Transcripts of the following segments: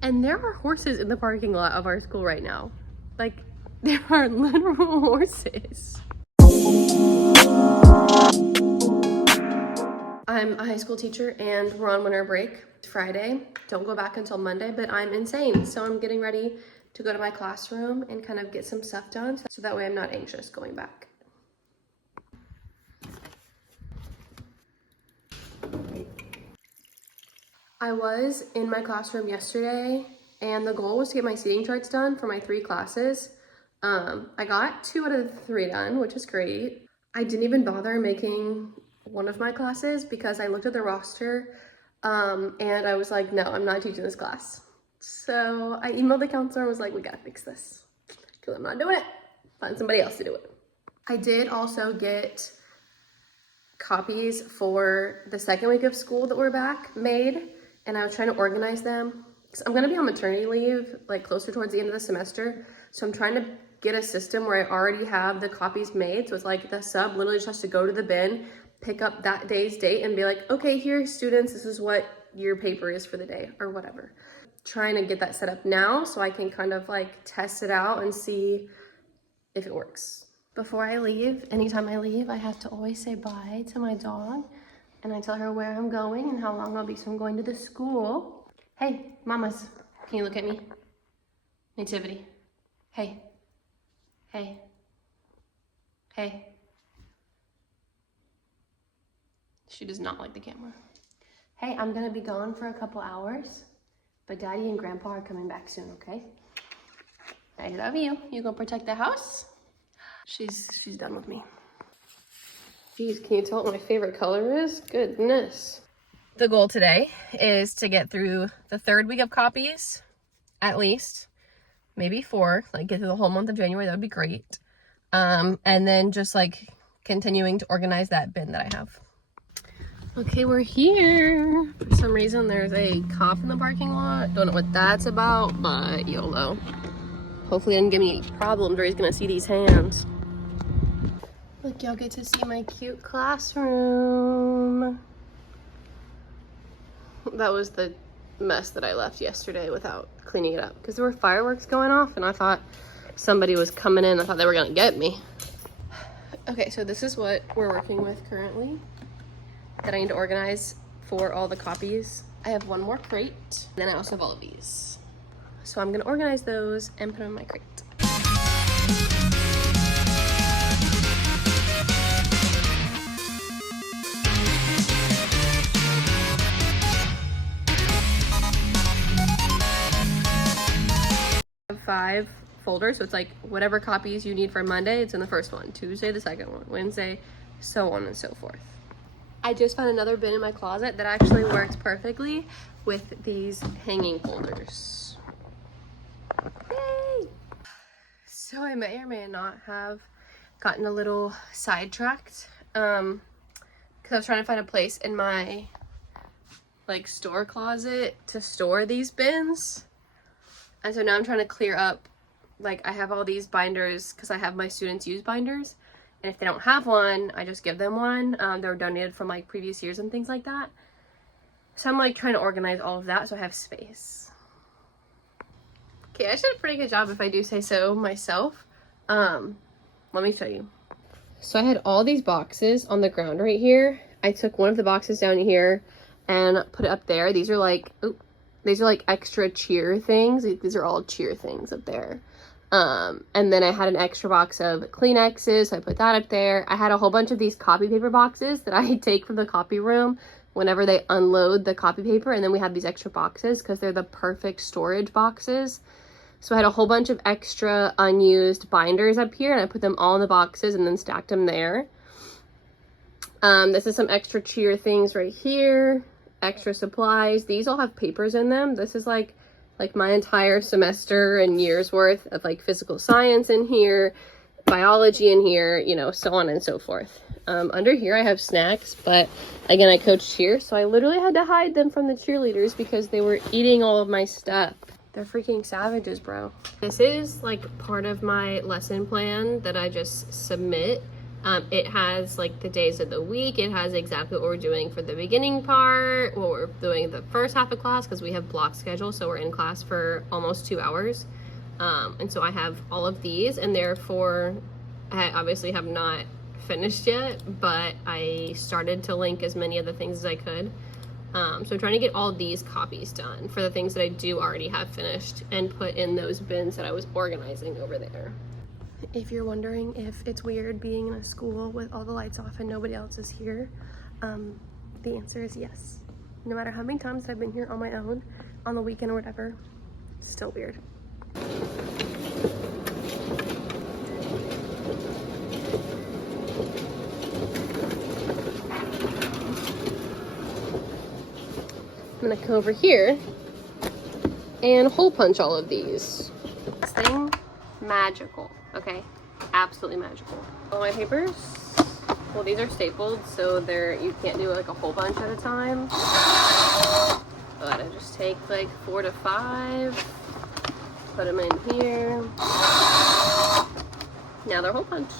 And there are horses in the parking lot of our school right now. Like, there are literal horses. I'm a high school teacher and we're on winter break. It's Friday. Don't go back until Monday, but I'm insane. So I'm getting ready to go to my classroom and kind of get some stuff done so that way I'm not anxious going back. I was in my classroom yesterday and the goal was to get my seating charts done for my 3 classes. I got 2 out of the 3 done, which is great. I didn't even bother making one of my classes because I looked at the roster and I was like, no, I'm not teaching this class. So I emailed the counselor and was like, we gotta fix this because I'm not doing it. Find somebody else to do it. I did also get copies for the second week of school that we're back made, and I was trying to organize them. I'm gonna be on maternity leave like closer towards the end of the semester, so I'm trying to get a system where I already have the copies made. So it's like the sub literally just has to go to the bin, pick up that day's date and be like, okay, here students, this is what your paper is for the day or whatever. Trying to get that set up now so I can kind of like test it out and see if it works. Before I leave, anytime I leave, I have to always say bye to my dog and I tell her where I'm going and how long I'll be, so I'm going to the school. Hey, mamas, can you look at me? Nativity. Hey. Hey. Hey. She does not like the camera. Hey, I'm gonna be gone for a couple hours, but Daddy and Grandpa are coming back soon, okay? I love you. You gonna protect the house? She's done with me. Jeez, can you tell what my favorite color is? Goodness. The goal today is to get through the 3rd week of copies, at least. Maybe 4, like get through the whole month of January, that would be great. And then just like continuing to organize that bin that I have. Okay, we're here. For some reason, there's a cop in the parking lot. Don't know what that's about, but YOLO. Hopefully he didn't give me any problems or he's gonna see these hands. Look, y'all get to see my cute classroom. That was the mess that I left yesterday without cleaning it up because there were fireworks going off and I thought somebody was coming in. I thought they were gonna get me. Okay, so this is what we're working with currently that I need to organize for all the copies. I have 1 more crate, and then I also have all of these. So I'm gonna organize those and put them in my crate. I have 5 folders, so it's like whatever copies you need for Monday, it's in the first one, Tuesday the second one, Wednesday, so on and so forth. I just found another bin in my closet that actually works perfectly with these hanging folders. Yay! So I may or may not have gotten a little sidetracked because I was trying to find a place in my like store closet to store these bins. And so now I'm trying to clear up, like I have all these binders because I have my students use binders. And if they don't have one, I just give them one. They're donated from like previous years and things like that. So I'm like trying to organize all of that so I have space. Okay, I did a pretty good job if I do say so myself. Let me show you. So I had all these boxes on the ground right here. I took one of the boxes down here and put it up there. These are like, these are like extra cheer things. These are all cheer things up there. And then I had an extra box of Kleenexes, so I put that up there. I had a whole bunch of these copy paper boxes that I take from the copy room whenever they unload the copy paper, and then we have these extra boxes because they're the perfect storage boxes. So I had a whole bunch of extra unused binders up here, and I put them all in the boxes and then stacked them there. This is some extra cheer things right here, extra supplies. These all have papers in them. This is like my entire semester and year's worth of like physical science in here, biology in here, you know, so on and so forth. Under here I have snacks, but again, I coach cheer, so I literally had to hide them from the cheerleaders because they were eating all of my stuff. They're freaking savages, bro. This is like part of my lesson plan that I just submit It has like the days of the week. It has exactly what we're doing for the beginning part, what we're doing the first half of class, because we have block schedule, so we're in class for almost 2 hours. And so I have all of these, and therefore I obviously have not finished yet, but I started to link as many of the things as I could. So I'm trying to get all these copies done for the things that I do already have finished and put in those bins that I was organizing over there. If you're wondering if it's weird being in a school with all the lights off and nobody else is here, the answer is yes. No matter how many times I've been here on my own, on the weekend or whatever, it's still weird. I'm gonna come over here and hole punch all of these. This thing, magical, okay? Absolutely magical. All my papers, well, these are stapled, so you can't do like a whole bunch at a time. But I just take like 4 to 5, put them in here. Now they're hole punched.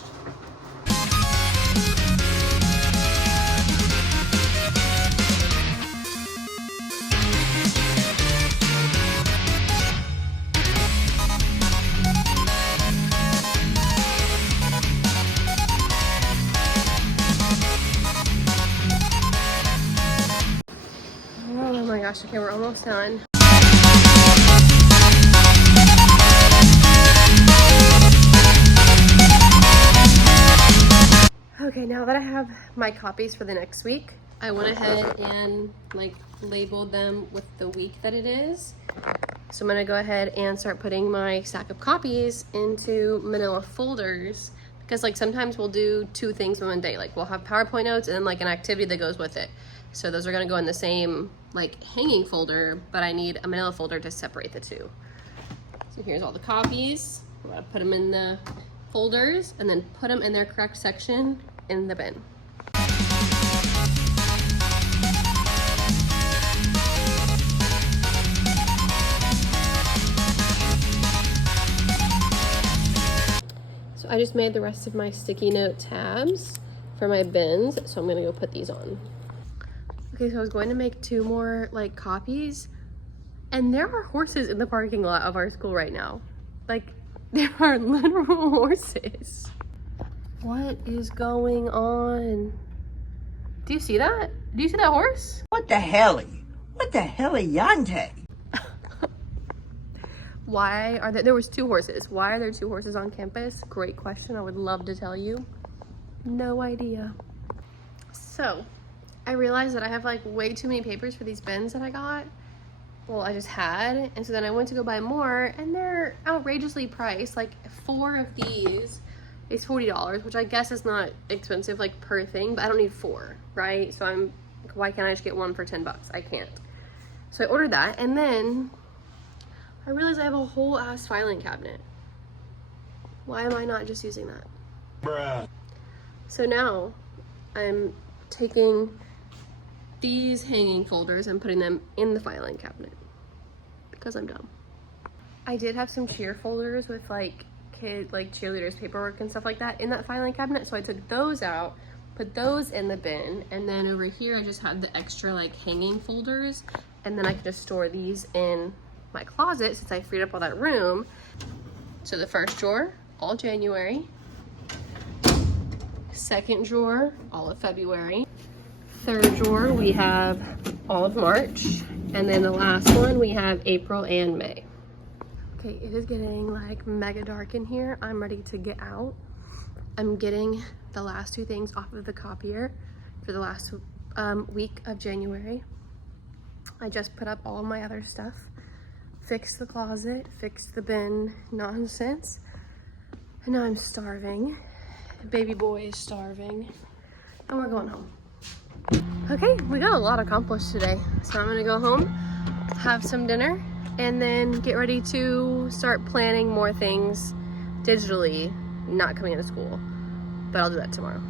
Oh my gosh, okay, we're almost done. Okay, now that I have my copies for the next week, I went ahead and like labeled them with the week that it is. So I'm gonna go ahead and start putting my stack of copies into manila folders, because like sometimes we'll do 2 things in one day. Like we'll have PowerPoint notes and then like an activity that goes with it. So those are gonna go in the same like hanging folder, but I need a manila folder to separate the 2. So here's all the copies. I'm gonna put them in the folders and then put them in their correct section in the bin. So I just made the rest of my sticky note tabs for my bins, so I'm gonna go put these on. Okay, so I was going to make 2 more like copies, and there are horses in the parking lot of our school right now. Like, there are literal horses. What is going on? Do you see that? Do you see that horse? What the hell? What the hell, Yante? Why are there was 2 horses. Why are there 2 horses on campus? Great question. I would love to tell you. No idea. So, I realized that I have like way too many papers for these bins that I got. Well, I just had, and so then I went to go buy more, and they're outrageously priced. Like 4 of these is $40, which I guess is not expensive like per thing, but I don't need 4, right? So why can't I just get 1 for 10 bucks? I can't. So I ordered that, and then I realized I have a whole ass filing cabinet. Why am I not just using that? Bruh. So now I'm taking these hanging folders and putting them in the filing cabinet because I'm dumb. I did have some cheer folders with like cheerleaders paperwork and stuff like that in that filing cabinet, so I took those out, put those in the bin, and then over here I just had the extra like hanging folders, and then I could just store these in my closet since I freed up all that room. So the first drawer, all January. Second drawer, all of February. Third drawer, we have all of March. And then the last one, we have April and May. Okay, it is getting like mega dark in here. I'm ready to get out. I'm getting the last 2 things off of the copier for the last week of January. I just put up all my other stuff, fixed the closet, fixed the bin nonsense, and now I'm starving. Baby boy is starving, and we're going home. Okay, we got a lot accomplished today, so I'm gonna go home, have some dinner, and then get ready to start planning more things digitally, not coming into school, but I'll do that tomorrow.